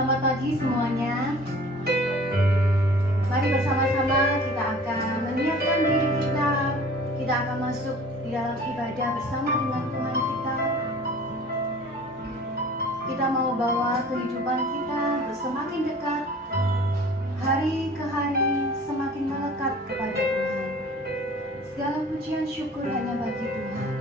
Selamat pagi semuanya. Mari bersama-sama kita akan menyiapkan diri kita. Kita akan masuk di dalam ibadah bersama dengan Tuhan kita. Kita mau bawa kehidupan kita semakin dekat, hari ke hari semakin melekat kepada Tuhan. Segala pujian syukur hanya bagi Tuhan.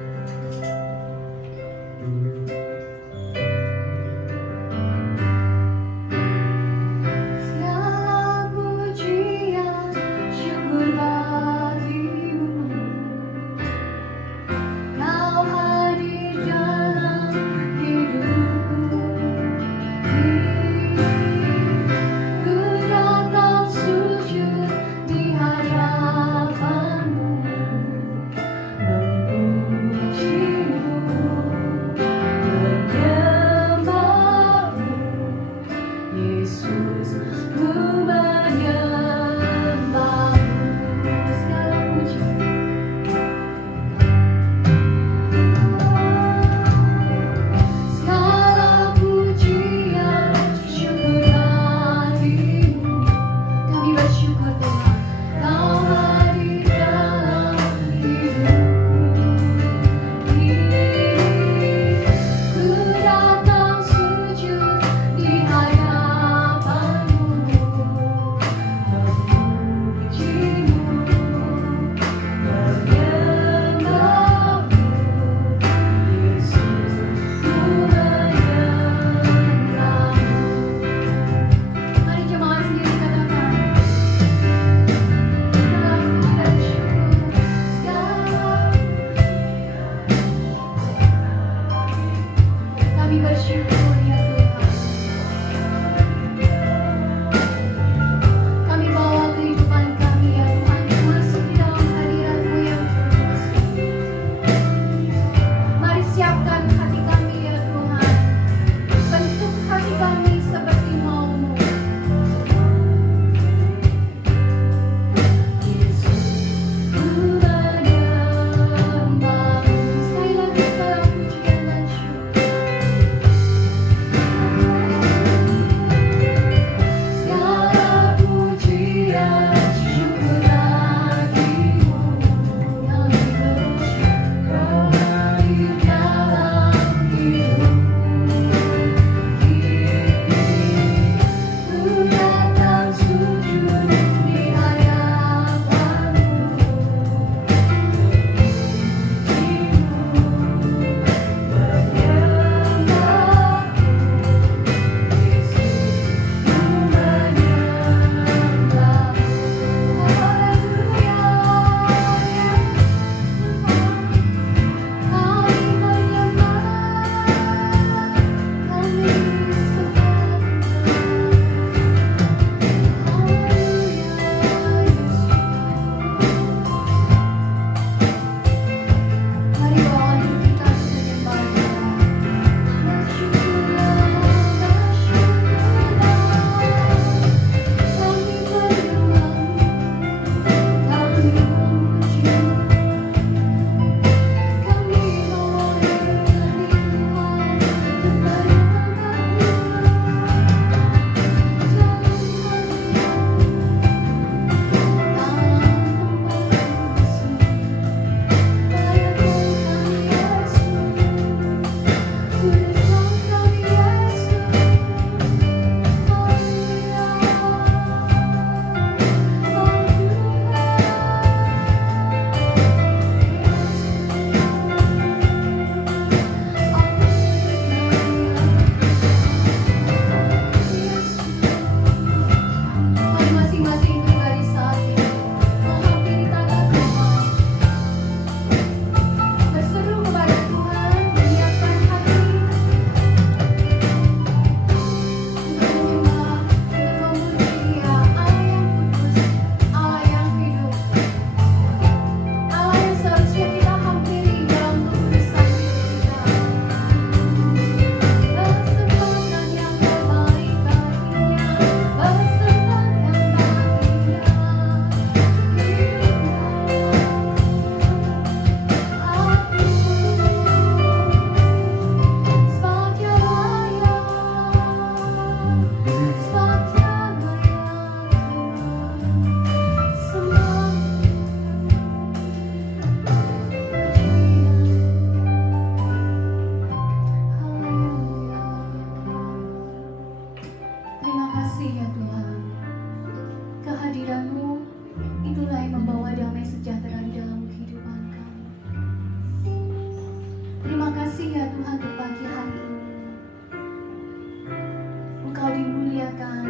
dimuliakan,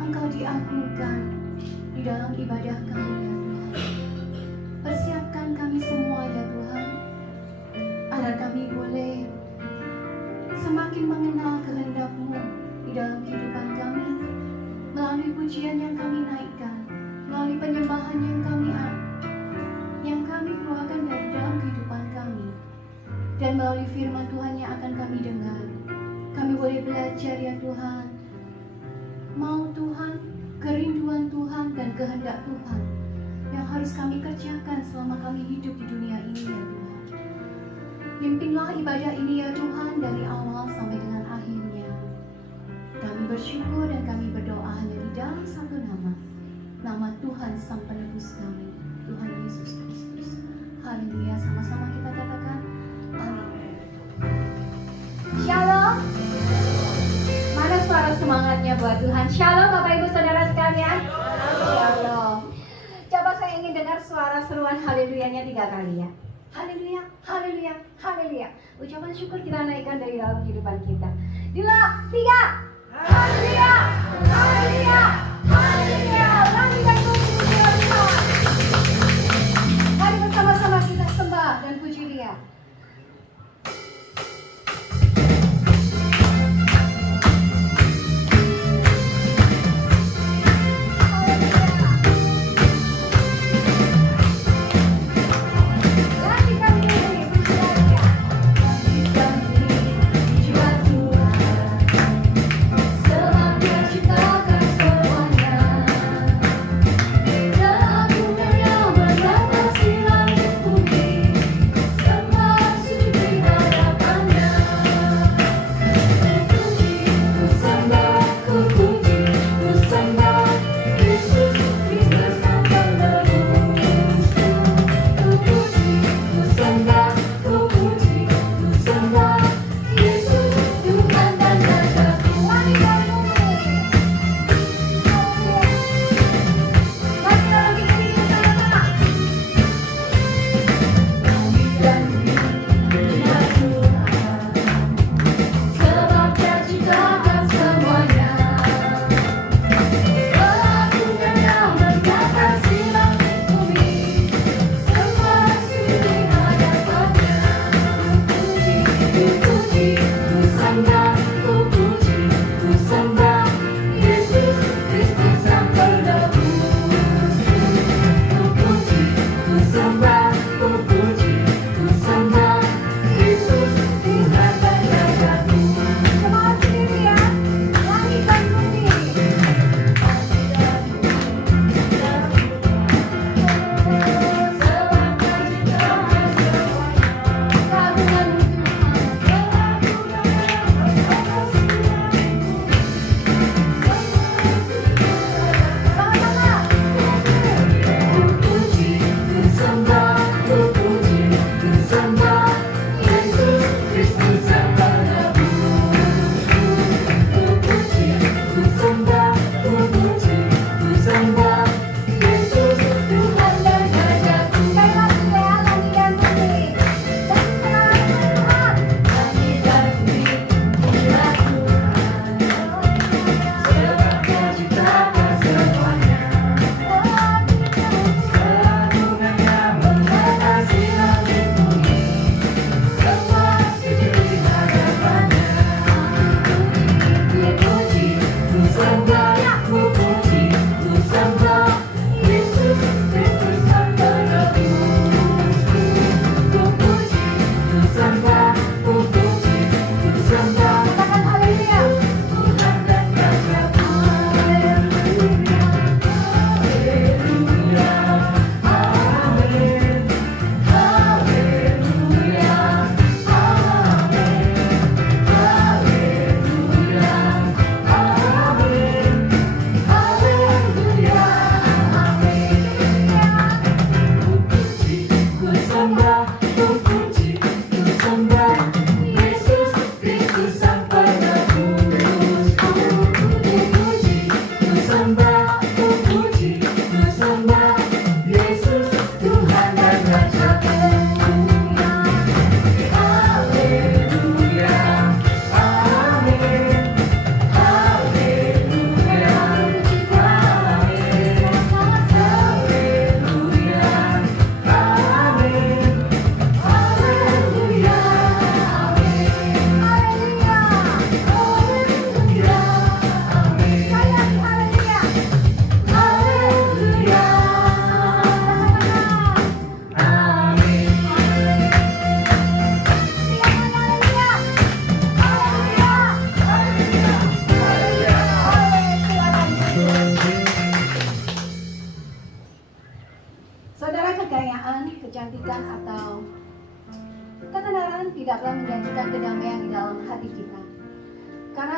Engkau diagungkan di dalam ibadah kami ya Tuhan. Persiapkan kami semua ya Tuhan, agar kami boleh semakin mengenal kehendak-Mu di dalam kehidupan kami, melalui pujian yang kami naikkan, melalui penyembahan yang kami keluarkan dari dalam kehidupan kami, dan melalui firman Tuhan yang akan kami dengar. Kami boleh belajar ya Tuhan, mau Tuhan, kerinduan Tuhan dan kehendak Tuhan yang harus kami kerjakan selama kami hidup di dunia ini ya Tuhan. Pimpinlah ibadah ini ya Tuhan dari awal sampai dengan akhirnya. Kami bersyukur dan kami berdoa hanya di dalam satu nama Tuhan Sang Penebus kami, Tuhan Yesus Kristus. Haleluya, sama-sama kita katakan amin. Shalom. Mana suara semangatnya buat Tuhan? Shalom Bapak Ibu Saudara sekalian. Shalom. Coba saya ingin dengar suara seruan haleluyanya 3 kali ya. Haleluya, haleluya, haleluya. Ucapan syukur kita naikkan dari dalam kehidupan kita. 2, 3. Haleluya, haleluya, haleluya. Lagi dan puji Tuhan. Mari bersama-sama kita sembah dan puji Dia.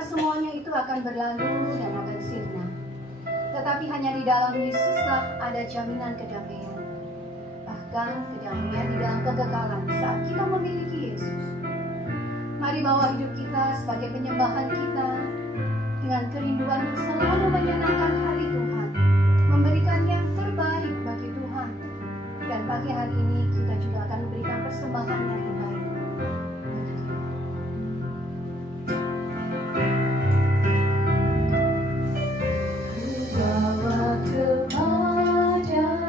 semuanya itu akan berlalu dan akan sirna. Tetapi hanya di dalam Yesuslah ada jaminan kedamaian. Bahkan kedamaian di dalam kekekalan saat kita memiliki Yesus. Mari bawa hidup kita sebagai penyembahan kita dengan kerinduan selalu menyenangkan hati Tuhan, memberikan yang terbaik bagi Tuhan. Dan pagi hari ini kita juga akan memberikan persembahan yang terbaik bagi Tuhan. Yang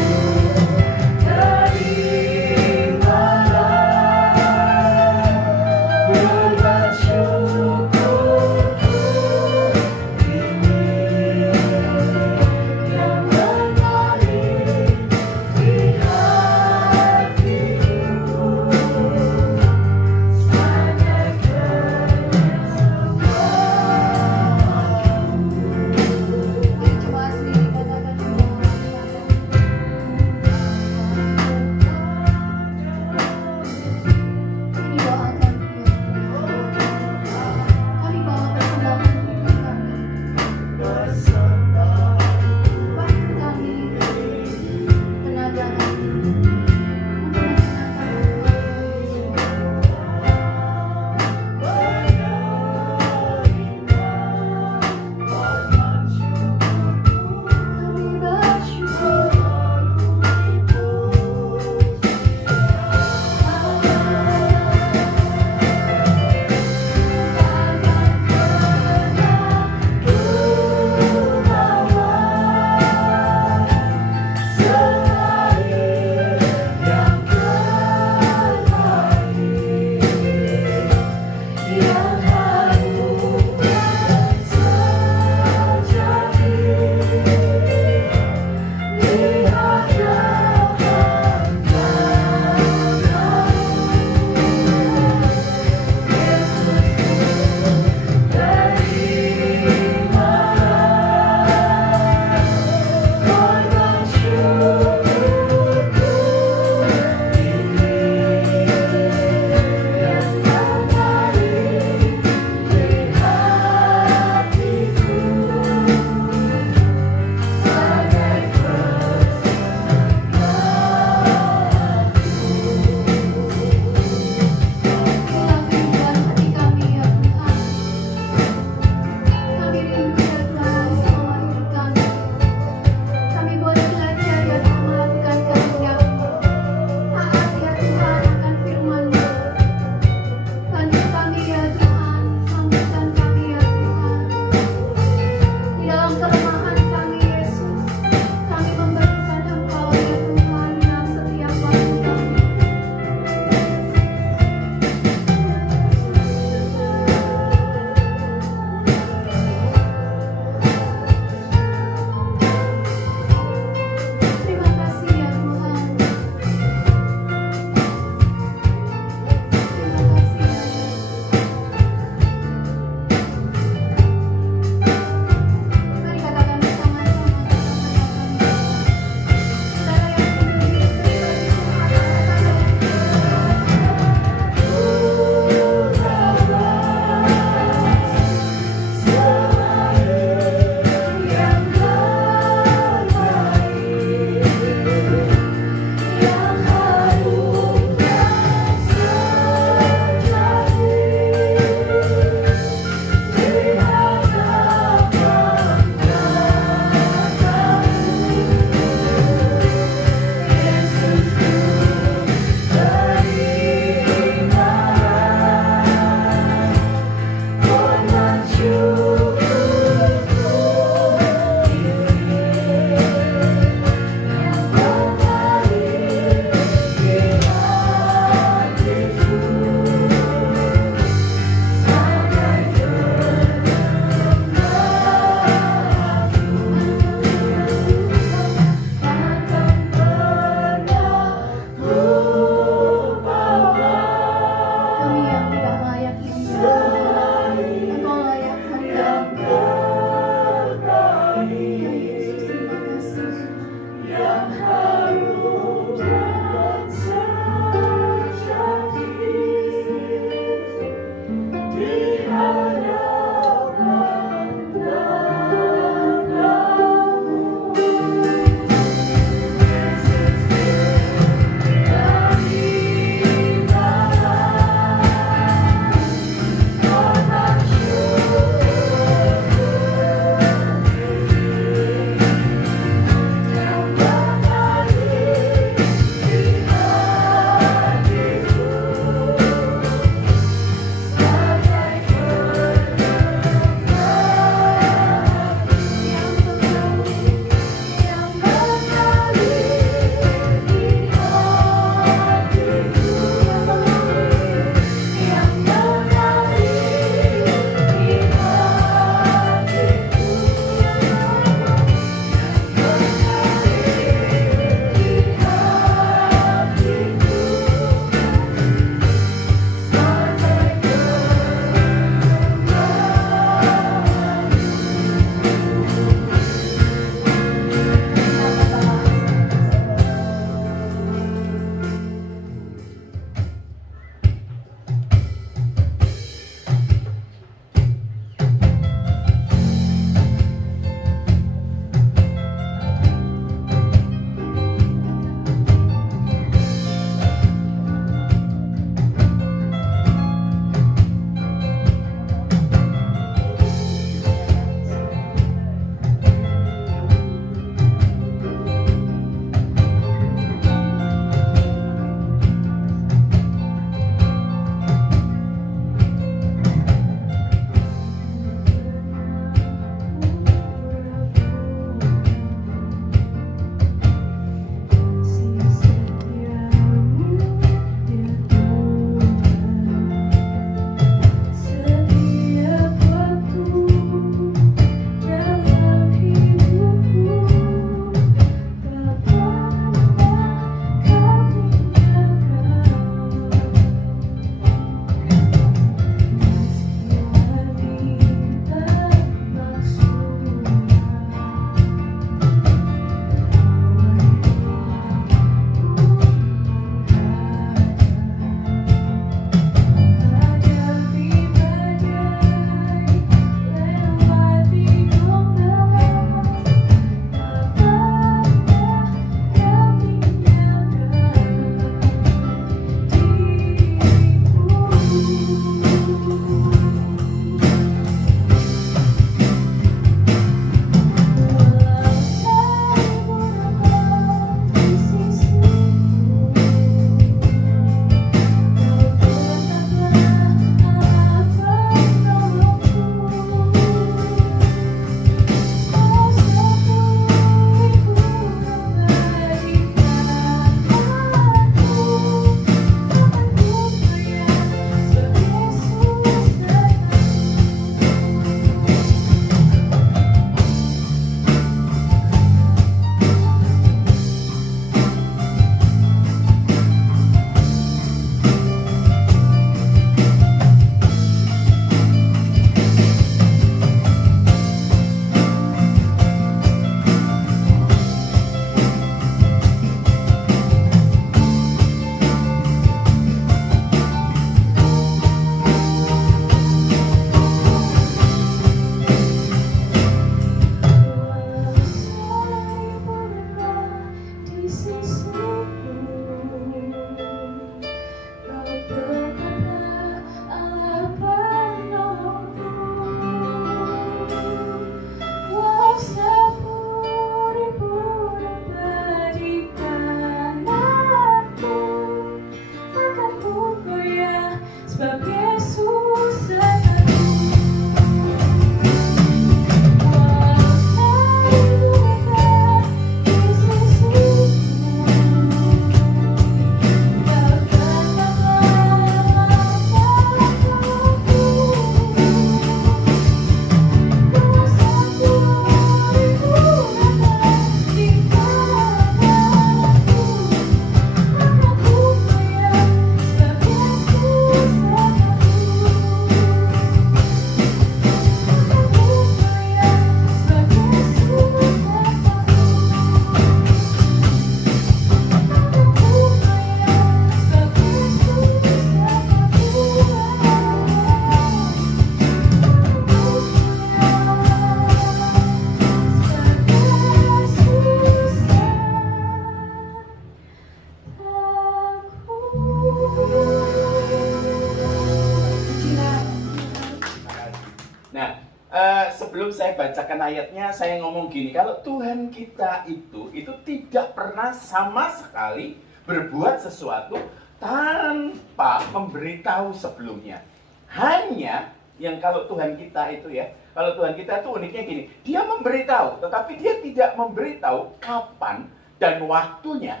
saya bacakan ayatnya, saya ngomong gini, kalau Tuhan kita itu tidak pernah sama sekali berbuat sesuatu tanpa memberitahu sebelumnya. Hanya yang kalau Tuhan kita itu ya, kalau Tuhan kita itu uniknya gini, dia memberitahu, tetapi dia tidak memberitahu kapan dan waktunya.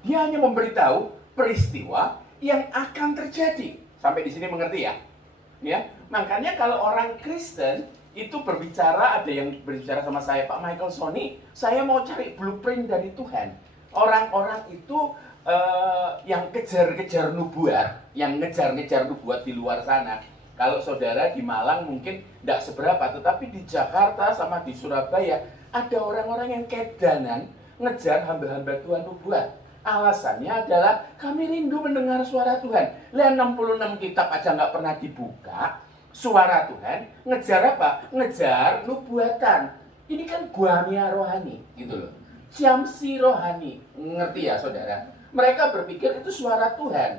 Dia hanya memberitahu peristiwa yang akan terjadi. Sampai di sini mengerti ya? Ya, makanya kalau orang Kristen itu berbicara, ada yang berbicara sama saya, Pak Michael Sony, saya mau cari blueprint dari Tuhan. Orang-orang itu yang kejar-kejar nubuat, yang ngejar-ngejar nubuat di luar sana. Kalau saudara di Malang mungkin tidak seberapa, tetapi di Jakarta sama di Surabaya ada orang-orang yang kedanan ngejar hamba-hamba Tuhan nubuat. Alasannya adalah kami rindu mendengar suara Tuhan. Lihat 66 kitab aja nggak pernah dibuka. Suara Tuhan ngejar apa? Ngejar nubuatan. Ini kan guamia rohani, gitu loh. Syamsi rohani, ngerti ya saudara? Mereka berpikir itu suara Tuhan.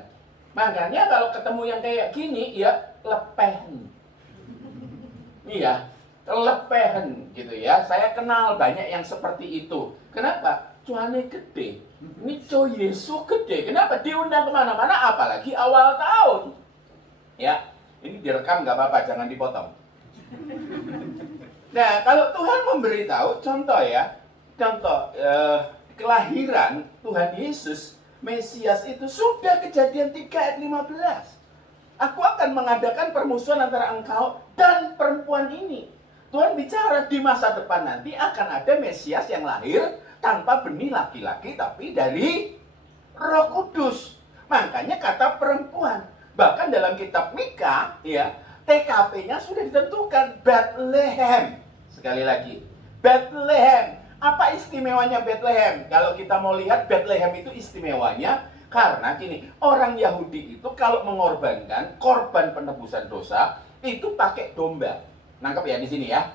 Makanya kalau ketemu yang kayak gini, ya lepehen. Iya, lepehen gitu ya. Saya kenal banyak yang seperti itu. Kenapa? Cuane gede. Ini Yesus gede. Kenapa? Diundang kemana-mana, apalagi awal tahun. Ya, ini direkam nggak apa-apa, jangan dipotong. Nah, kalau Tuhan memberitahu, contoh ya, kelahiran Tuhan Yesus, Mesias itu sudah kejadian 3 ayat 15. Aku akan mengadakan permusuhan antara engkau dan perempuan ini. Tuhan bicara di masa depan nanti akan ada Mesias yang lahir tanpa benih laki-laki, tapi dari Roh Kudus. Makanya kata perempuan. Bahkan dalam kitab Mika, ya, TKP-nya sudah ditentukan, Bethlehem. Sekali lagi, Bethlehem. Apa istimewanya Bethlehem? Kalau kita mau lihat, Bethlehem itu istimewanya karena gini, orang Yahudi itu kalau mengorbankan korban penebusan dosa itu pakai domba. Nangkep ya di sini ya.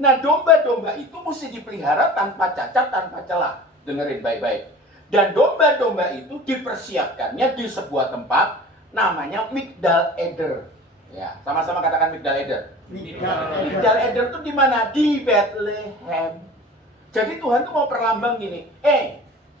Nah, domba-domba itu mesti dipelihara tanpa cacat, tanpa celah. Dengerin baik-baik. Dan domba-domba itu dipersiapkannya di sebuah tempat namanya Migdal Eder. Ya, sama-sama katakan Migdal Eder. Migdal Eder itu di mana? Di Bethlehem. Jadi Tuhan tuh mau perlambang gini.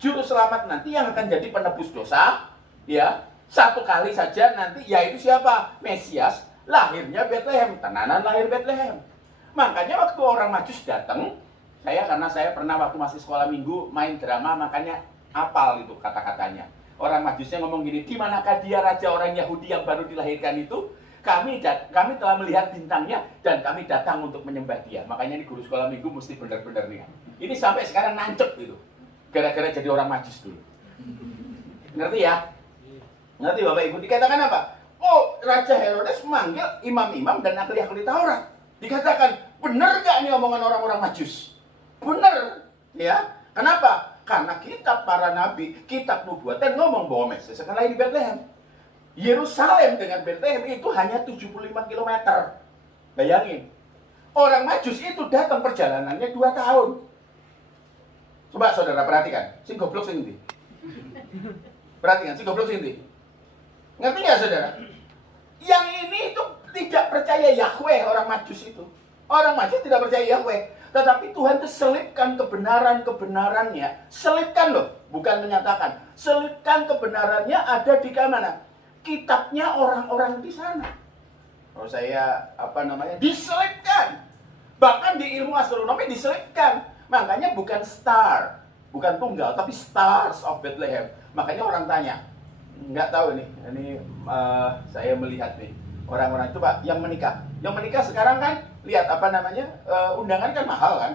Juru selamat nanti yang akan jadi penebus dosa, ya, satu kali saja nanti, yaitu siapa? Mesias, lahirnya Bethlehem, tenanan lahir Bethlehem. Makanya waktu orang Majus datang, karena saya pernah waktu masih sekolah minggu main drama, makanya apal itu kata-katanya. Orang Majusnya ngomong gini, di manakah dia raja orang Yahudi yang baru dilahirkan itu? Kami telah melihat bintangnya dan kami datang untuk menyembah dia. Makanya ini guru sekolah minggu mesti benar-benar nih. Ini sampai sekarang nancep gitu. Gara-gara jadi orang Majus dulu. Ngerti ya? Ngerti Bapak Ibu? Dikatakan apa? Oh, Raja Herodes memanggil imam-imam dan ahli-ahli Taurat. Dikatakan, benar gak nih omongan orang-orang Majus? Benar. Ya. Kenapa? Karena kitab para nabi, kitab nubuatan ngomong bahwa Mesias akan lahir di Bethlehem. Yerusalem dengan Bethlehem itu hanya 75 km. Bayangin. Orang Majus itu datang perjalanannya 2 tahun. Coba saudara perhatikan. Sing goblok sing ndi? Perhatikan, sing goblok sing ndi? Ngerti nggak saudara? Yang ini itu tidak percaya Yahweh orang Majus itu. Orang Majus tidak percaya Yahweh. Tetapi Tuhan itu selipkan kebenaran-kebenarannya. Selipkan loh, bukan menyatakan. Selipkan kebenarannya ada di mana? Kitabnya orang-orang di sana. Kalau saya, diselipkan. Bahkan di ilmu astronomi diselipkan. Makanya bukan star, bukan tunggal, tapi stars of Bethlehem. Makanya orang tanya, nggak tahu nih, ini saya melihat nih, orang-orang coba yang menikah sekarang kan, lihat undangan kan mahal kan,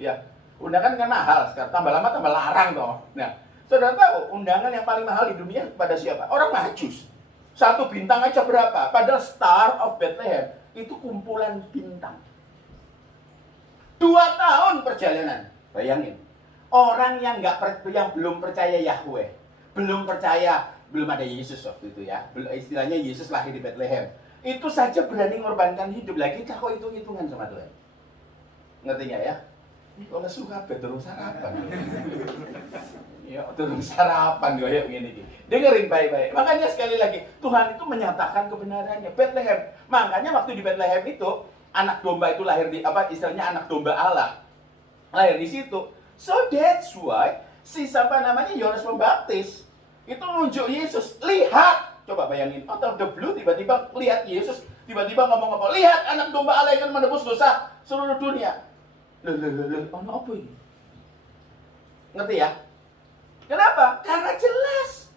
ya, undangan kan mahal, sekarang tambah lama tambah larang toh. Nah, saudara tahu undangan yang paling mahal di dunia pada siapa? Orang Majus. 1 bintang aja berapa? Padahal Star of Bethlehem itu kumpulan bintang. 2 tahun perjalanan. Bayangin. Orang yang belum percaya Yahweh, belum ada Yesus waktu itu ya. Istilahnya Yesus lahir di Bethlehem. Itu saja berani mengorbankan hidup. Lagi kita kok hitung-hitungan sama Tuhan. Ngerti nggak ya? Kalau suka turun sarapan. Ya, turun sarapan kayak gini. Dengerin baik-baik. Makanya sekali lagi, Tuhan itu menyatakan kebenarannya. Bethlehem. Makanya waktu di Bethlehem itu, anak domba itu lahir di apa istilahnya anak domba Allah. Lahir di situ. So that's why siapa namanya Yohanes Pembaptis itu nunjuk Yesus. Lihat, coba bayangin, out of the blue tiba-tiba lihat Yesus, tiba-tiba ngomong apa? Lihat anak domba Allah yang akan menebus dosa seluruh dunia. Loh, apa ini? Ngerti ya? Kenapa? Karena jelas.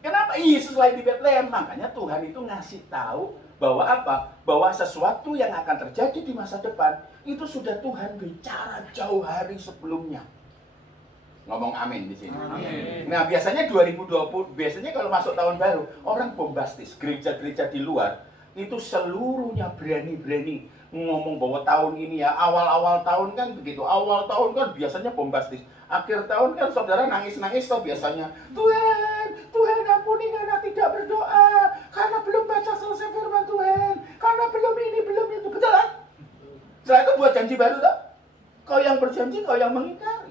Kenapa Yesus lahir di Bethlehem? Makanya Tuhan itu ngasih tahu bahwa apa? Bahwa sesuatu yang akan terjadi di masa depan itu sudah Tuhan bicara jauh hari sebelumnya. Ngomong amin di sini. Amin. Nah, biasanya 2020, biasanya kalau masuk tahun baru, orang bombastis, gereja-gereja di luar itu seluruhnya berani-berani ngomong bahwa tahun ini ya, awal-awal tahun kan begitu. Awal tahun kan biasanya bombastis. Akhir tahun kan saudara nangis-nangis toh biasanya. Tuhan ampuni karena tidak berdoa, karena belum baca selesai firman Tuhan, karena belum ini, belum itu. Betul kan? Setelah itu buat janji baru toh. Kau yang berjanji, kau yang mengingkari.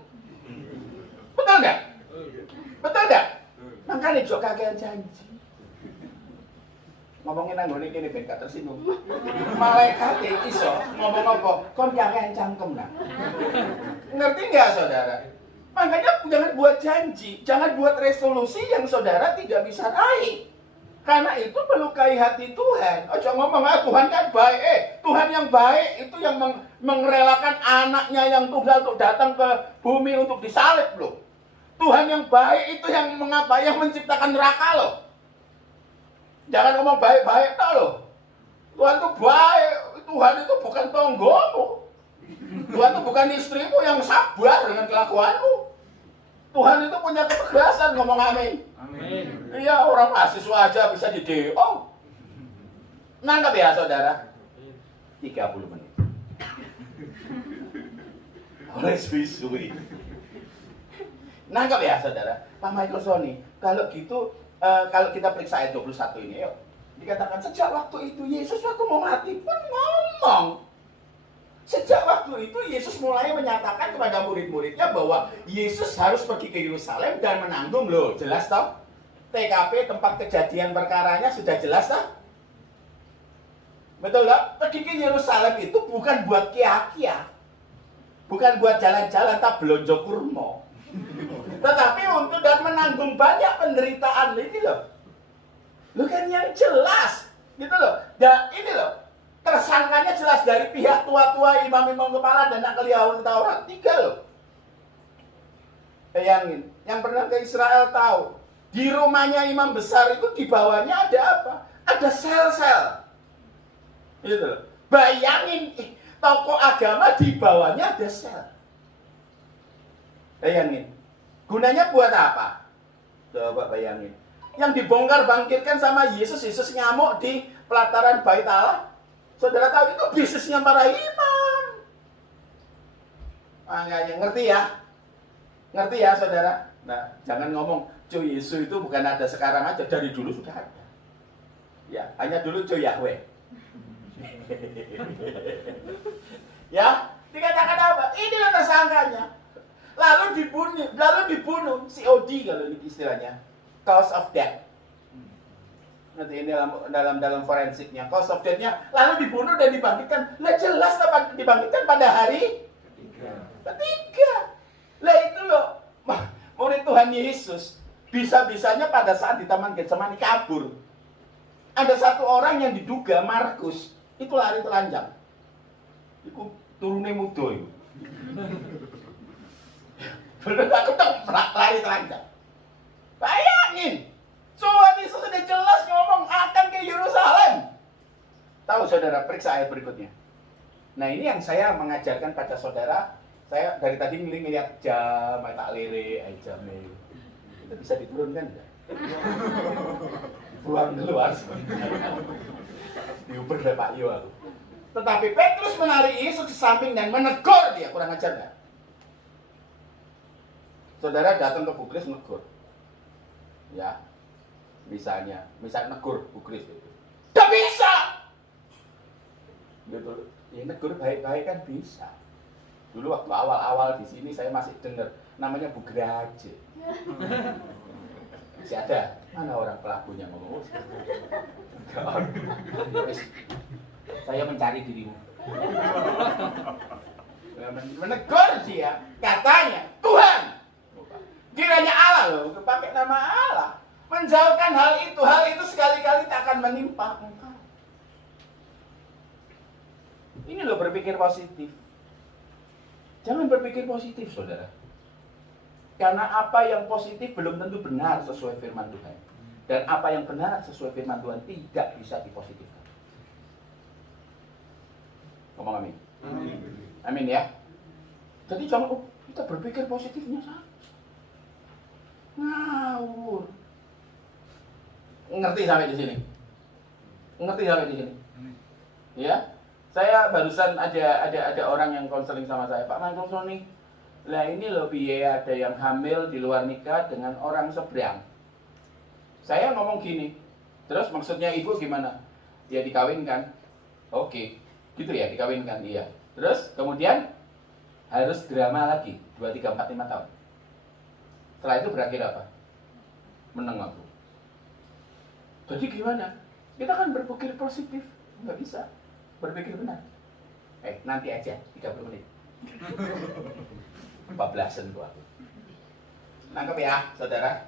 Betul enggak? Betul enggak? Makanya juga kakean janji. Ngomongin nanggone kene ben gak tersinggung. Malaikat iso ngomong apa? Kon kakean cangkem lah. Ngerti enggak saudara? Makanya jangan buat janji, jangan buat resolusi yang saudara tidak bisa raih. Karena itu melukai hati Tuhan. Ojo ngomong, Tuhan kan baik. Tuhan yang baik itu yang mengerelakan anaknya yang tunggal untuk datang ke bumi untuk disalib loh. Tuhan yang baik itu yang mengapa? Yang menciptakan neraka loh. Jangan ngomong baik-baik tau loh. Tuhan itu baik. Tuhan itu bukan tonggomu. Tuhan itu bukan istrimu yang sabar dengan kelakuanmu. Tuhan itu punya ketegasan, ngomong amin. Amin. Iya, orang mahasiswa aja bisa di DO. Nangkep ya saudara? 30 menit. Oleh suwi-suwi. Nangkep ya saudara? Pak Michael Sony, kalau gitu, kalau kita periksa ayat 21 ini, yuk. Dikatakan sejak waktu itu Yesus waktu mau mati pun ngomong. Sejak waktu itu Yesus mulai menyatakan kepada murid-muridnya bahwa Yesus harus pergi ke Yerusalem dan menanggung loh. Jelas toh? TKP tempat kejadian perkaranya sudah jelas toh? Betul toh? Pergi ke Yerusalem itu bukan buat kia-kia. Bukan buat jalan-jalan tak belonjo kurma. Tetapi untuk dan menanggung banyak penderitaan ini loh. Loh kan yang jelas. Gitu loh. Dan ini loh. Tersangkanya jelas dari pihak tua-tua, imam-imam kepala dan anak keliauan Taurat. 3 loh. Bayangin, yang pernah ke Israel tahu, di rumahnya imam besar itu di bawahnya ada apa? Ada sel-sel. Gitu loh. Bayangin, tokoh agama di bawahnya ada sel. Bayangin, gunanya buat apa? Coba bayangin. Yang dibongkar bangkitkan sama Yesus ngamuk di pelataran Bait Allah. Saudara tahu itu bisnisnya para imam. Makanya ngerti ya? Ngerti ya saudara? Nah, jangan ngomong cuy Yesus itu bukan ada sekarang aja, dari dulu sudah ada. Ya, hanya dulu cuy Yahweh. Ya, dikatakan apa? Inilah tersangkanya. Lalu dibunuh COD kalau ini istilahnya. Cause of death. Nanti ini dalam forensiknya, cause of death-nya, lalu dibunuh dan dibangkitkan. Lah jelas dibangkitkan pada hari ketiga. Lah itu loh, murid Tuhan Yesus bisa-bisanya pada saat di Taman Getsemani kabur. Ada satu orang yang diduga Markus itu lari telanjang. Itu turunnya mudo itu. Bener aku tuh lari telanjang. Bayangin. Tuhan Yesus sudah jelas ngomong akan ke Yerusalem. Tahu saudara, periksa ayat berikutnya. Nah ini yang saya mengajarkan pada saudara. Saya dari tadi ngelihat jam, tak lele, jam ini. Itu bisa diturunkan enggak? Buang keluar sebenarnya. Diuber oleh Pak Yo aku. Tetapi Petrus menarik Yesus ke samping dan menegur dia. Kurang ajar enggak? Saudara datang ke Bukris menegur. Ya. Misalnya negur Bukris itu. Gak bisa! Gitu. Ya negur baik-baik kan bisa. Dulu waktu awal-awal di sini saya masih dengar namanya Bu Graje. Masih ada. Mana orang pelakunya ngomong? Saya mencari dirimu. Menegur dia, katanya Tuhan. Kiranya Allah loh, pakai nama Allah. Menjauhkan hal itu sekali-kali tak akan menimpa engkau. Ini loh berpikir positif. Jangan berpikir positif, saudara. Karena apa yang positif belum tentu benar sesuai firman Tuhan. Dan apa yang benar sesuai firman Tuhan tidak bisa dipositifkan. Ngomong amin. Amin ya. Jadi jangan kita berpikir positifnya saja. Ngawur. Ngerti sampai di sini? Ngerti sampai di sini? Ya. Saya barusan ada orang yang konseling sama saya, Pak Mantul nih. Lah ini loh biaya ada yang hamil di luar nikah dengan orang seberang. Saya ngomong gini. Terus maksudnya ibu gimana? Ya dikawinkan. Oke. Gitu ya, dikawinkan, iya. Terus kemudian harus drama lagi 2, 3, 4, 5 tahun. Setelah itu berakhir apa? Menang aku. Jadi gimana? Kita kan berpikir positif, nggak bisa berpikir benar. Nanti aja 30 menit. 14-an tuh aku. Nangkep ya, saudara?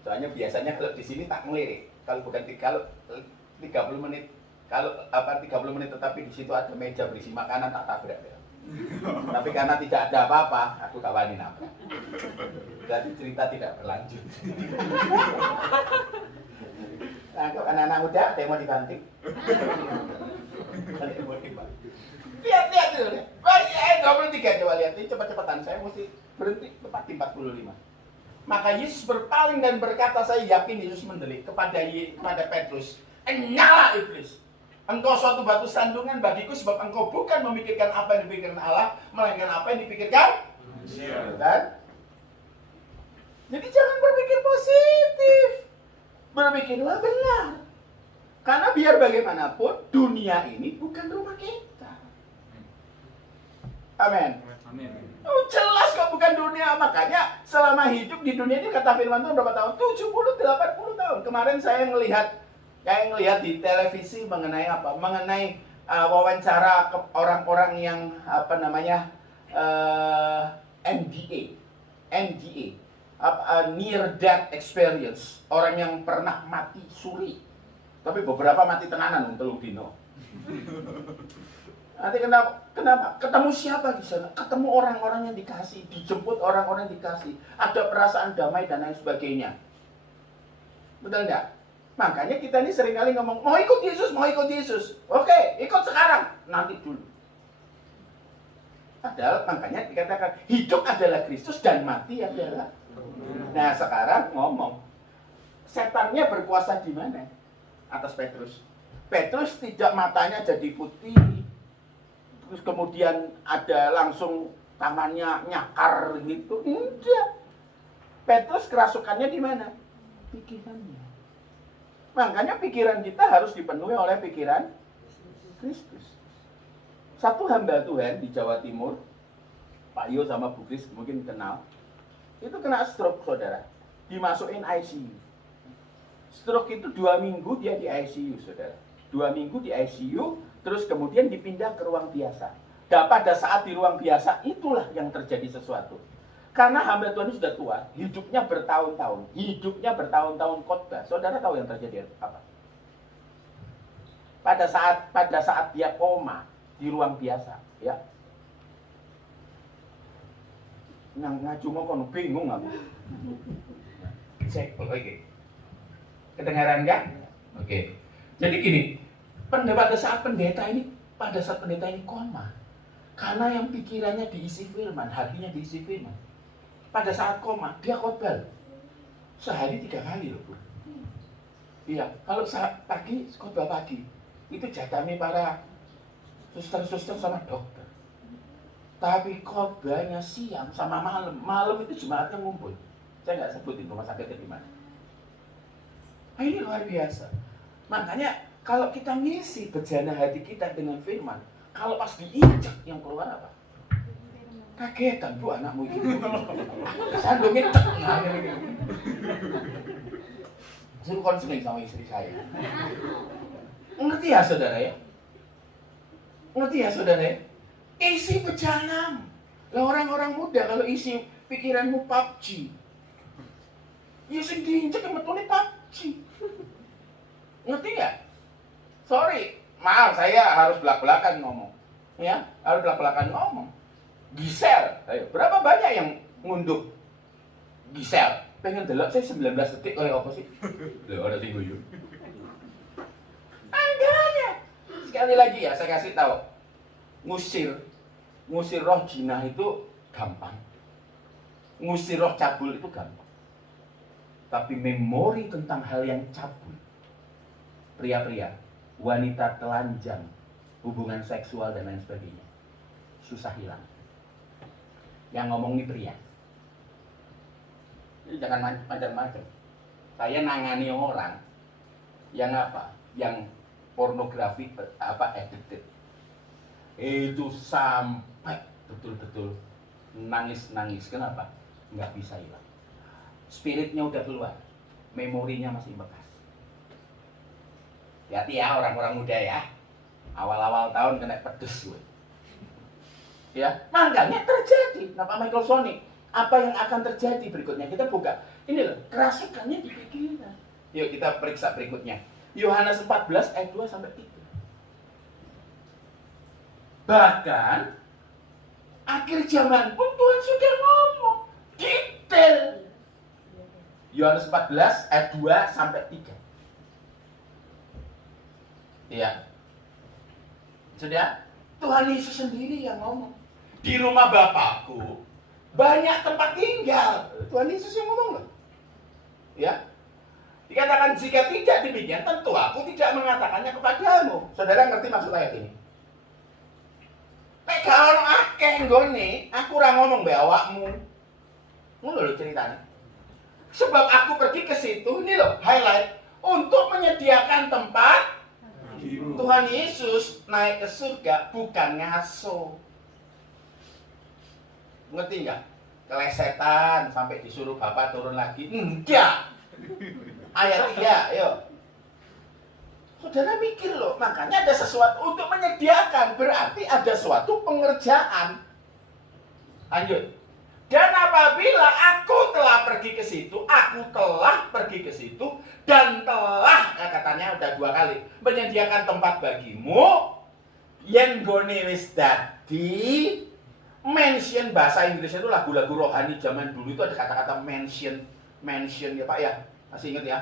Soalnya biasanya kalau di sini tak ngelirik. Kalau bukan 30 menit. Kalau 30 menit tetapi di situ ada meja berisi makanan tak tabrak ya. Tapi karena tidak ada apa-apa, aku gak wani nabrak. Jadi cerita tidak berlanjut. Nah, anak-anak muda ada yang mau dibanting. Lihat dulu deh. 23 coba lihat ini cepat-cepatan. Saya mesti berhenti tepat di 45. Maka Yesus berpaling dan berkata, saya yakin Yesus mendelik kepada Petrus, "Nyala iblis. Engkau suatu batu sandungan bagiku sebab engkau bukan memikirkan apa yang dipikirkan Allah, melainkan apa yang dipikirkan manusia." Kan? Jadi jangan berpikir positif. Berpikirlah benar. Karena biar bagaimanapun dunia ini bukan rumah kita. Amin. Oh, jelas kok bukan dunia. Makanya selama hidup di dunia ini kata firman Tuhan berapa tahun? 70, 80 tahun. Kemarin saya ngelihat di televisi mengenai apa? Mengenai wawancara orang-orang yang NDA, near death experience, orang yang pernah mati suri, tapi beberapa mati tenanan telung dino. Nanti kenapa? Ketemu siapa di sana? Ketemu orang-orang yang dikasih, dijemput orang-orang yang dikasih, ada perasaan damai dan lain sebagainya. Betul enggak? Makanya kita ini seringkali ngomong, mau ikut Yesus. Oke, ikut sekarang, nanti dulu. Padahal makanya dikatakan, hidup adalah Kristus dan mati adalah. Nah sekarang ngomong, setannya berkuasa di mana? Atas Petrus. Petrus tidak matanya jadi putih, terus kemudian ada langsung tangannya nyakar gitu. Enggak. Petrus kerasukannya di mana? Pikirannya. Makanya pikiran kita harus dipenuhi oleh pikiran Kristus. Satu hamba Tuhan di Jawa Timur, Pak Yo sama Bu Kris mungkin kenal, itu kena stroke, saudara. Dimasukin ICU. Stroke itu 2 minggu dia di ICU, saudara. 2 minggu di ICU, terus kemudian dipindah ke ruang biasa. Dan pada saat di ruang biasa, itulah yang terjadi sesuatu. Karena hamba Tuhan sudah tua, hidupnya bertahun-tahun khotbah. Saudara tahu yang terjadi apa? Pada saat dia koma di ruang biasa, ya. Ngaju ngomong bingung aku. Cek, oke. Kedengaran kan? Oke. Jadi gini, pada saat pendeta ini koma, karena yang pikirannya diisi firman, hatinya diisi firman. Pada saat koma, dia khotbah. Sehari 3 kali loh, Bu. Iya, kalau saat pagi, khotbah pagi. Itu jatahnya para suster-suster sama dokter. Tapi khotbahnya siang sama malam. Malam itu jemaatnya ngumpul. Saya nggak sebutin rumah sakitnya di mana. Nah, ini luar biasa. Makanya kalau kita ngisi bejana hati kita dengan firman, kalau pas diinjak yang keluar apa? Kagetan, Bu, anakmu itu. Sandungnya tengah. Suruh konseling sama istri saya. Ngerti ya saudara ya? Ngerti ya saudara ya? Isi pejanam. Lah orang-orang muda kalau isi pikiranmu PUBG, ya sing diinjek metune PUBG. Ngerti nggak? Sorry, maaf saya harus belak-belakan ngomong. Ya, harus belak-belakan ngomong. Gisel, ayo, berapa banyak yang ngunduh Gisel? Pengen delok saya 19 detik kayak apa sih? Loh, ada sing guyu. Enggaknya. Sekali lagi ya, saya kasih tahu. Ngusir roh jinah itu gampang. Ngusir roh cabul itu gampang. Tapi memori tentang hal yang cabul, pria-pria, wanita telanjang, hubungan seksual dan lain sebagainya, susah hilang. Yang ngomong ini pria. Jadi jangan macam-macam. Saya nangani orang yang apa? Yang pornografi addicted. Itu sampai betul-betul nangis-nangis. Kenapa? Nggak bisa hilang. Spiritnya udah keluar, memorinya masih bekas. Hati-hati ya orang-orang muda ya. Awal-awal tahun kena pedes gue. Ya, makanya terjadi. Nah, Pak Michael Sonic, apa yang akan terjadi berikutnya? Kita buka. Ini loh, kerasukannya di pikiran. Yuk kita periksa berikutnya. Yohanes 14 ayat 2 sampai 3. Bahkan akhir zaman pun Tuhan sudah ngomong detail. Yohanes 14 ayat 2 sampai 3. Iya. Sudah, Tuhan Yesus sendiri yang ngomong. Di rumah Bapakku banyak tempat tinggal. Tuhan Yesus yang ngomong loh. Ya. Dikatakan jika tidak demikian, tentu aku tidak mengatakannya kepadamu. Saudara ngerti maksud ayat ini? Nek gak ono akeh nggone, aku ora ngomong mbek awakmu. Ngono lho ceritanya. Sebab aku pergi ke situ, ini loh highlight, untuk menyediakan tempat. Tuhan Yesus naik ke surga bukan ngaso. Ngerti nggak? Kelesetan sampai disuruh Bapak turun lagi. Enggak. Ayat 3, yuk. Saudara mikir loh, makanya ada sesuatu untuk menyediakan. Berarti ada suatu pengerjaan. Lanjut. Dan apabila aku telah pergi ke situ, dan telah, katanya udah 2 kali, menyediakan tempat bagimu, yang gone wis dadi, mention bahasa Inggrisnya itu lagu-lagu rohani zaman dulu itu ada kata-kata mention ya Pak ya, masih ingat ya?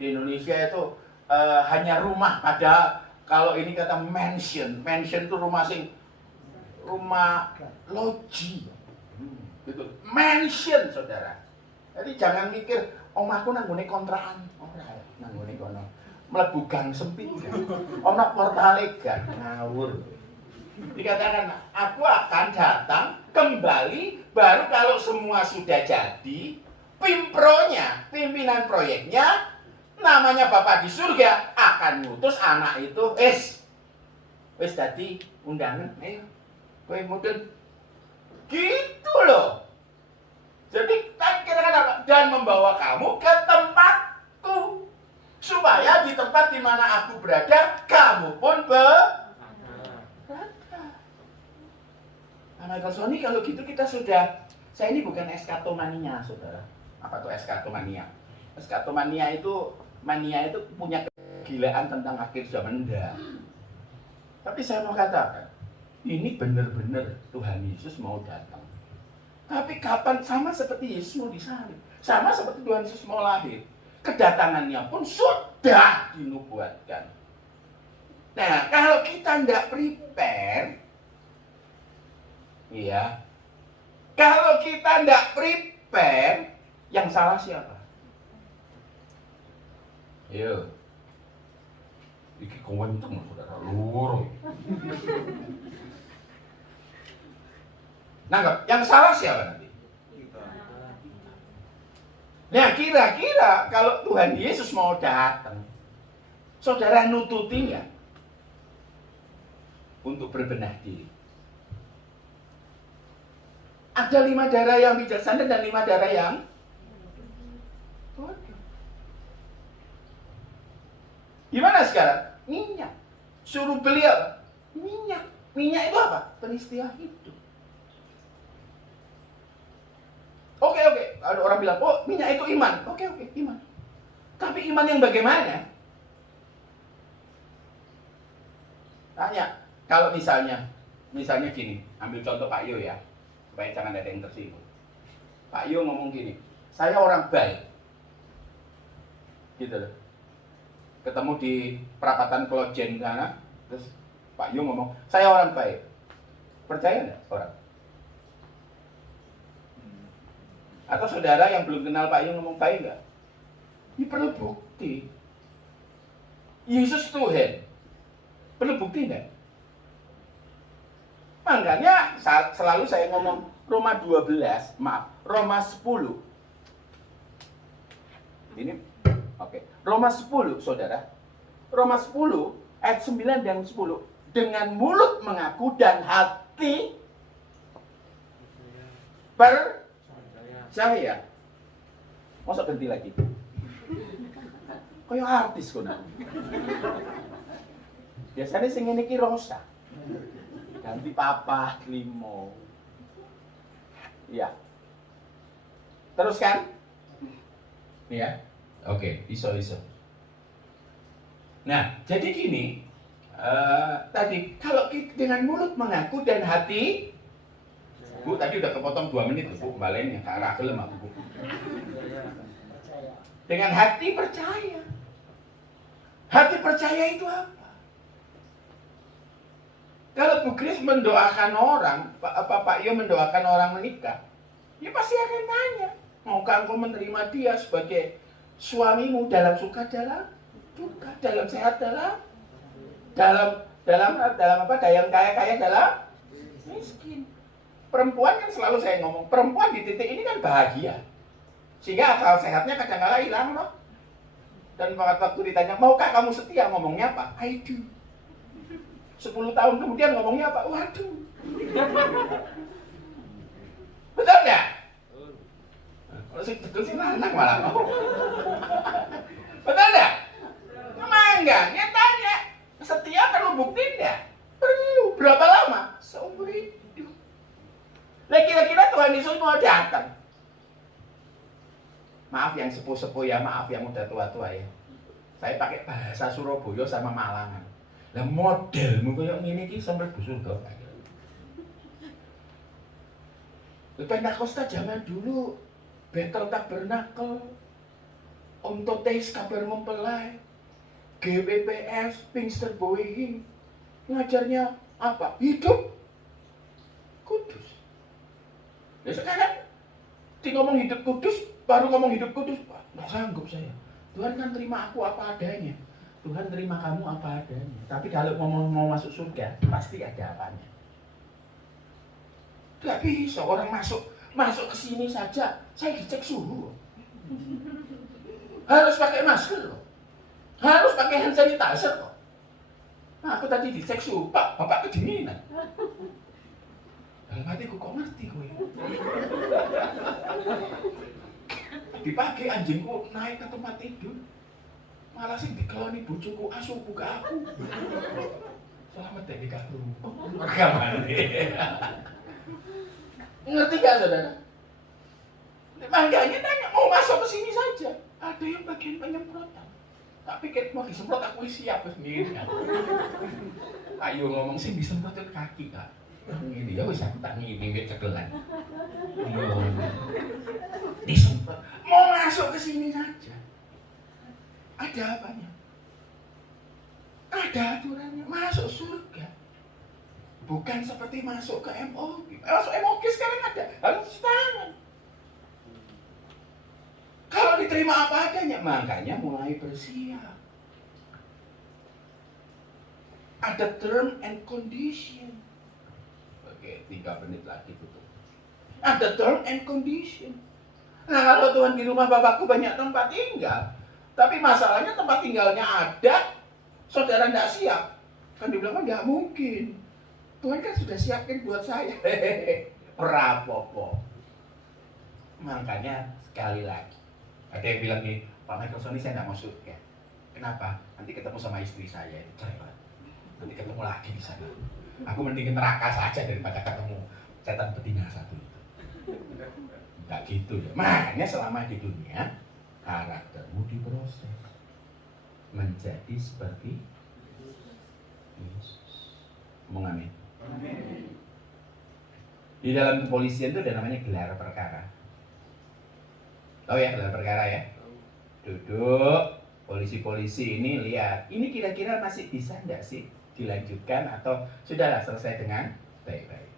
Di Indonesia itu hanya rumah, padahal kalau ini kata mention itu rumah loji. Gitu. Mansion, saudara. Jadi jangan mikir, omahku nanggone kontrakan. Ora, nanggone kono. Mlebu gang sempit. Ono portale gang ngawur. Dikatakan, aku akan datang kembali baru kalau semua sudah jadi. Pimpronya, pimpinan proyeknya, namanya Bapak di surga akan ngutus anak itu, wis dadi undangan, ayo, kowe mudun. Gitu loh. Jadi kita kan apa? Dan membawa kamu ke tempatku. Supaya di tempat di mana aku berada, kamu pun berada. Nah, Michael Sony, kalau gitu kita sudah, saya ini bukan eskatomania, saudara. Apa tuh eskatomania? Eskatomania itu, mania itu punya kegilaan tentang akhir zaman. Enggak. Tapi saya mau katakan, ini benar-benar Tuhan Yesus mau datang. Tapi kapan, sama seperti Yesus mau disalib, sama seperti Tuhan Yesus mau lahir, kedatangannya pun sudah dinubuatkan. Nah, kalau kita tidak prepare, iya, kalau kita tidak prepare, yang salah siapa? Yo, iki kewenceng saudara loro. Nanggap, yang salah siapa nanti? Nah, kira-kira kalau Tuhan Yesus mau datang, saudara nututi nggak untuk berbenah diri? Ada 5 darah yang bijaksana dan 5 darah yang bodoh. Gimana sekarang? suruh beli apa? Minyak. Minyak itu apa? Peristiwa hidup. Oke. Ada orang bilang, oh minyak itu iman. Oke, iman. Tapi iman yang bagaimana? Tanya, kalau misalnya gini, ambil contoh Pak Yo ya, supaya jangan ada yang tersinggung. Pak Yo ngomong gini, saya orang baik. Gitu loh. Ketemu di perapatan Klojen sana, terus Pak Yo ngomong, saya orang baik. Percaya nggak orang? Atau saudara yang belum kenal Pak Yo ngomong baik nggak? Ini perlu bukti. Yesus Tuhan. Perlu bukti nggak? Makanya selalu saya ngomong Roma 10. Ini oke. Roma 10, saudara. Roma 10 ayat 9 dan 10. Dengan mulut mengaku dan hati percaya. Masa ganti lagi? Kayak artis kok. Biasanya sing ngene iki Rosa. Ganti papa limo. Ya. Teruskan. Ya. Oke, iso. Nah, jadi gini. Tadi kalau dengan mulut mengaku dan hati, Bu tadi udah kepotong 2 menit Bu, balen ya arah gelem aku Bu. Dengan hati percaya. Hati percaya itu apa? Kalau Bu Kris mendoakan orang, Pak Yo mendoakan orang menikah, ya pasti akan tanya, maukah engkau menerima dia sebagai suamimu dalam suka, dalam duka, dalam sehat, dalam apa? Dalam kaya dalam miskin. Perempuan kan selalu saya ngomong, perempuan di titik ini kan bahagia, sehingga akal sehatnya kadang-kadang hilang loh. Dan waktu ditanya, maukah kamu setia? Ngomongnya apa? I do. 10 tahun kemudian ngomongnya apa? Waduh. Betul nggak? Betul sih anak malah mau. Betul nggak? Enggak, dia tanya. Setia perlu bukti nggak? Perlu. Berapa lama? Seumur hidup. Nah kira-kira Tuhan Yesus mau datang. Maaf yang sepuh-sepuh ya, maaf yang udah tua-tua ya. Saya pakai bahasa Surabaya sama Malangan. Lah modelmu kayak ngene iki sampe busur to. Pentakosta zaman dulu, Battle Tabernacle, Om Toteis kabar mempelai, GWPS, Pinkster Boeing, ngajarnya apa? Hidup kudus. Ya sekarang di ngomong hidup kudus, baru ngomong hidup kudus, nggak sanggup saya. Tuhan kan terima aku apa adanya. Tuhan terima kamu apa adanya. Tapi kalau mau masuk surga, pasti ada apanya. Gak bisa orang masuk ke sini saja, saya dicek suhu. Harus pakai masker loh. Harus pakai hand sanitizer loh. Nah, aku tadi dicek suhu, Bapak kedinginan. Dalam hatiku kok ngerti gue. Di pagi anjingku naik ke tempat tidur. Malah sih dikeloni bojoku asuh buka aku. Selamat dari Kak Rumpuk. Rekaman. Ngerti gak saudara? Makanya tanya mau masuk ke sini saja. Ada yang bagian penyemprotan. Tapi kayak mau disemprot aku siap sendiri. Ayo ngomong sih disemprotin kaki Kak. Ini ya wis aku tak ngini cekelan. Disemprot. Mau masuk ke sini saja. Ada apanya? Ada aturannya. Masuk surga. Bukan seperti masuk ke MOG. Masuk MOG sekarang ada. Harus cuci tangan. Kalau diterima apa adanya, makanya mulai bersiap. Ada term and condition. Oke, 3 menit lagi tutup. Ada term and condition. Nah kalau Tuhan di rumah bapakku banyak tempat tinggal, tapi masalahnya tempat tinggalnya ada, saudara tidak siap. Kan dibilang kan nggak mungkin. Tuhan kan sudah siapin buat saya. Rapopo. Makanya sekali lagi, ada yang bilang nih, Pak Michael Sony saya nggak mau surga. Kenapa? Nanti ketemu sama istri saya itu cerewet. Nanti ketemu lagi di sana. Aku mending ke neraka saja daripada ketemu setan betina satu itu. Enggak gitu ya. Makanya selama di dunia karaktermu diproses menjadi seperti Yesus. Ngomong amin. Di dalam kepolisian itu ada namanya gelar perkara. Tahu ya gelar perkara ya? Duduk, polisi-polisi ini lihat, ini kira-kira masih bisa enggak sih dilanjutkan atau sudahlah selesai dengan baik-baik.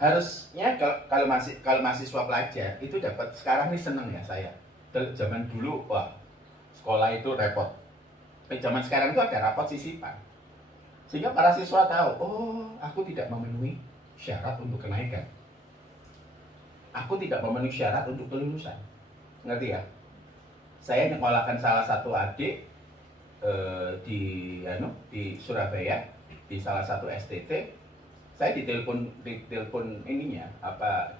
Harusnya kalau mahasiswa pelajar itu dapat, sekarang ini seneng ya saya. Zaman dulu wah sekolah itu repot. Zaman sekarang itu ada rapot sisipan. Sehingga para siswa tahu, oh aku tidak memenuhi syarat untuk kenaikan. Aku tidak memenuhi syarat untuk kelulusan. Ngerti ya? Saya nyekolahkan salah satu adik di Surabaya, di salah satu STT. Saya ditelepon ininya,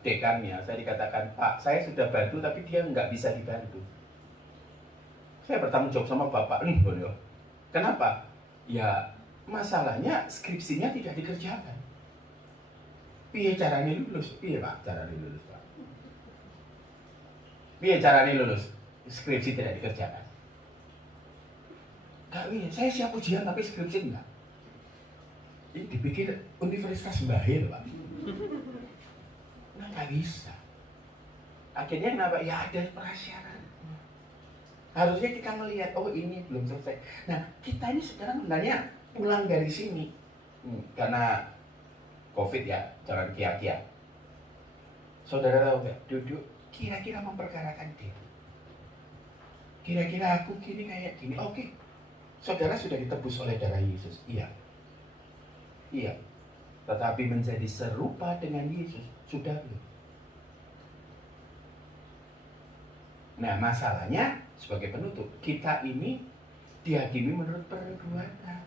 dekannya. Saya dikatakan, Pak, saya sudah bantu tapi dia nggak bisa dibantu. Saya bertanggung jawab sama Bapak, kenapa? Ya masalahnya skripsinya tidak dikerjakan. Piye caranya lulus? Piye Pak caranya lulus Pak? Piye caranya lulus? Skripsi tidak dikerjakan. Gak iya, saya siap ujian tapi skripsi enggak. Ini dipikir universitas bahir Pak. Nah gak bisa. Akhirnya kenapa? Ya ada prasyarat. Harusnya kita melihat, oh ini belum selesai. Nah kita ini sekarang sebenarnya pulang dari sini. Karena COVID ya, jangan kia-kia. Saudara tahu gak? Duduk, kira-kira memperkarakan dia. Kira-kira aku gini kayak gini, oke. Saudara sudah ditebus oleh darah Yesus, iya. Iya. Tetapi menjadi serupa dengan Yesus, sudah belum? Nah masalahnya, sebagai penutup, kita ini dihakimi menurut perbuatan.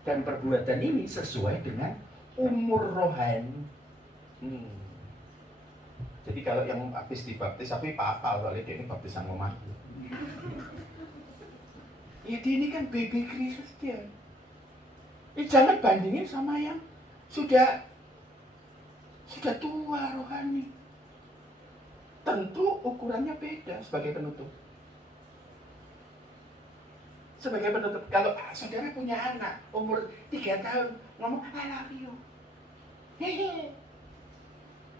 Dan perbuatan ini sesuai dengan umur rohani. Jadi kalau yang habis dibaptis, tapi apa soalnya dia ini baptisan mama. Ya dia ini kan baby Kristus dia. Jangan bandingin sama yang sudah tua rohani. Tentu ukurannya beda sebagai penutup. Sebagai penutup, kalau saudara punya anak umur 3 tahun ngomong I love you, hehe,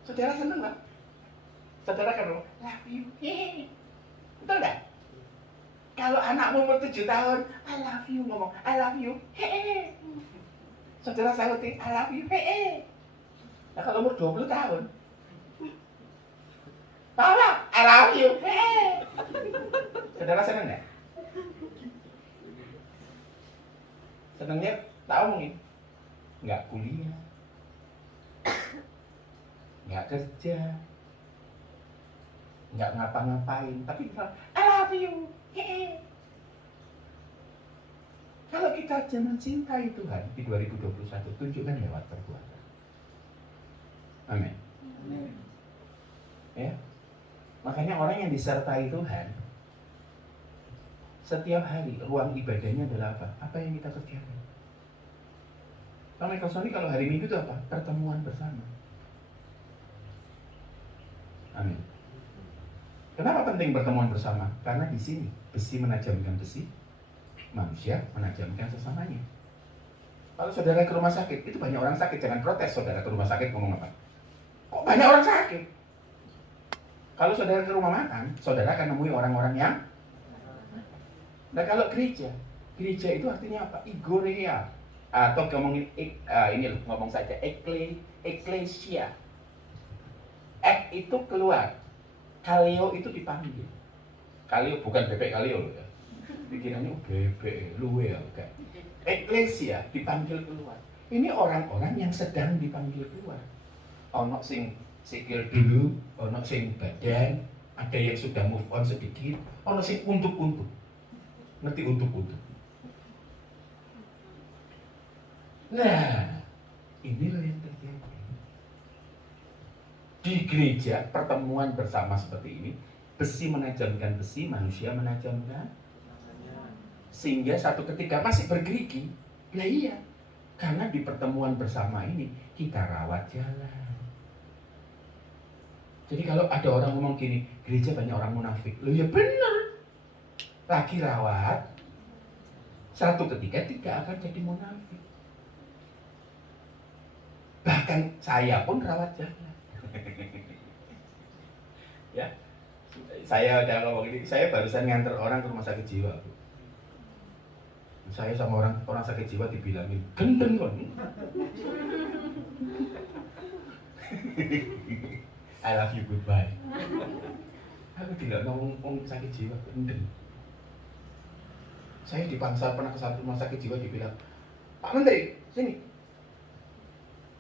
saudara seneng nggak? Saudara kan ngomong love you, hehe, betul nggak? Kalau anak umur 7 tahun I love you ngomong I love you, hehe, saudara salutin I love you, hehe. Nah kalau umur 20 tahun, Papa I love you, hehe, saudara seneng nggak? Senangnya tahu mungkin nggak kuliah, nggak kerja, nggak ngapa-ngapain, tapi I love you. Hehe. Kalau kita mencintai Tuhan di 2021, tunjukkan lewat perbuatan. Amin. Ya, makanya orang yang disertai Tuhan setiap hari ruang ibadahnya adalah apa? Apa yang kita kerjakan? Kalau Microsoft ini kalau hari Minggu itu apa? Pertemuan bersama. Amin. Kenapa penting pertemuan bersama? Karena di sini besi menajamkan besi, manusia menajamkan sesamanya. Kalau saudara ke rumah sakit, itu banyak orang sakit, jangan protes saudara ke rumah sakit ngomong apa? Kok banyak orang sakit? Kalau saudara ke rumah makan, saudara akan nemui orang-orang yang. Nah kalau gereja itu artinya apa? Igorea, atau ngomongin ngomong saja eklesia. Ek itu keluar, kaleo itu dipanggil. Kaleo bukan bebek kaleo ya. Pikirannya bebek luwe ya kan. Eklesia dipanggil keluar. Ini orang-orang yang sedang dipanggil keluar. Ono sing sikil dulu, ono sing badan, ada yang sudah move on sedikit, ono sing untuk. Ngerti untuk. Nah, inilah yang terjadi. Di gereja, pertemuan bersama seperti ini, besi menajamkan besi, manusia menajamkan. Sehingga satu ketika masih bergerigi. Lah iya, karena di pertemuan bersama ini kita rawat jalan. Jadi kalau ada orang ngomong gini, gereja banyak orang munafik. Loh ya benar. Lagi rawat, satu ketika tidak akan jadi munafik. Bahkan saya pun rawat jalan. Ya, saya udah ngomong ini, saya barusan nganter orang ke rumah sakit jiwa. Saya sama orang sakit jiwa dibilangin gendeng kon. I love you goodbye. Aku tidak ngomong sakit jiwa gendeng. Saya dipaksa pernah ke satu rumah sakit jiwa dibilang, Pak Menteri, sini.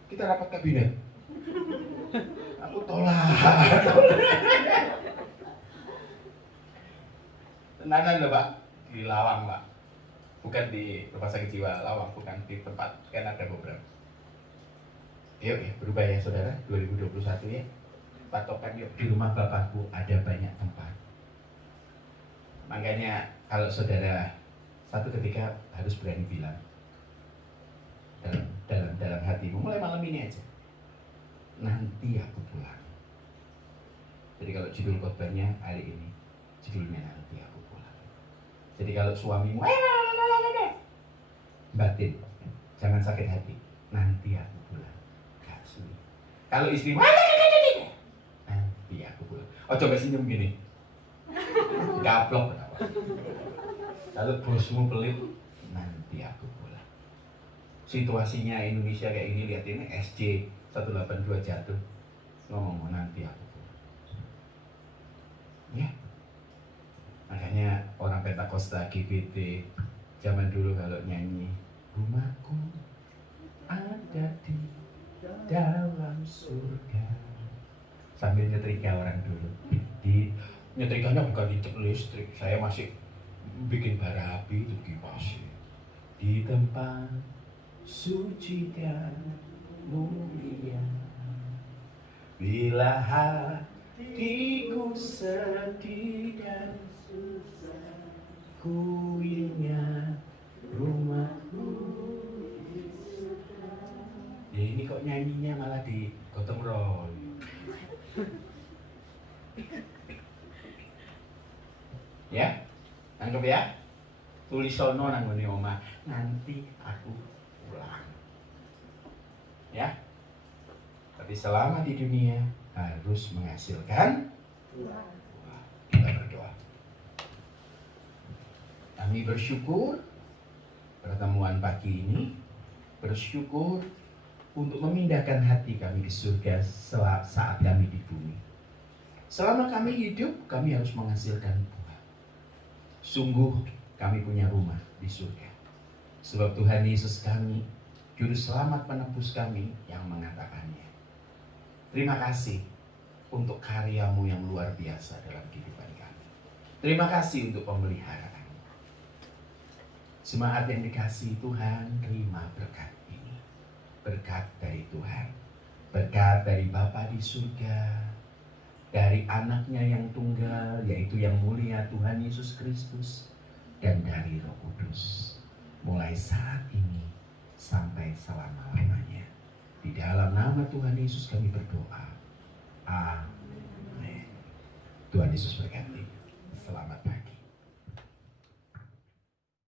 Kita rapat kabinet. Aku tolak. Tenanan loh Pak, di Lawang Pak. Bukan di rumah sakit jiwa Lawang, bukan di tempat, kan ada beberapa. Yuk ya, berubah ya saudara, 2021 ya. Patokan yuk, di rumah Bapakku ada banyak tempat. Makanya kalau saudara satu ketika harus berani bilang dalam hatimu, mulai malam ini aja, nanti aku pulang. Jadi kalau judul khotbahnya hari ini, judulnya nanti aku pulang. Jadi kalau suamimu batin, jangan sakit hati, nanti aku pulang. Kasih. Kalau istri nanti aku pulang. Oh coba senyum gini, gaplok. Kalau bosmu pelit, nanti aku pulang. Situasinya Indonesia kayak ini, lihat ini SC 182 jatuh, ngomong nanti aku pulang. Ya, makanya orang Pentakosta GBT zaman dulu kalau nyanyi, rumahku ada di dalam surga, sambil nyetrika orang dulu. Di nyetrikanya bukan di listrik, saya masih bikin bara api itu kipas. Di tempat suci dan mulia, bila hatiku sedih dan susah, ku ingat rumahku. Ya ini kok nyanyinya malah di gotong royong. Ya, nangkep ya? Tulis sono nang ngene omah, nanti aku pulang. Ya. Tapi selama di dunia harus menghasilkan buah. Kita berdoa. Kami bersyukur pertemuan pagi ini, bersyukur untuk memindahkan hati kami ke surga saat kami di bumi. Selama kami hidup, kami harus menghasilkan buah. Sungguh kami punya rumah di surga. Sebab Tuhan Yesus kami, Juru Selamat penebus kami yang mengatakannya. Terima kasih untuk karyamu yang luar biasa dalam kehidupan kami. Terima kasih untuk pemeliharaan. Jemaat yang dikasihi Tuhan, terima berkat ini. Berkat dari Tuhan. Berkat dari Bapa di surga. Dari anaknya yang tunggal, yaitu yang mulia Tuhan Yesus Kristus. Dan dari Roh Kudus. Mulai saat ini sampai selama-lamanya. Di dalam nama Tuhan Yesus kami berdoa. Amin. Tuhan Yesus berkati. Selamat.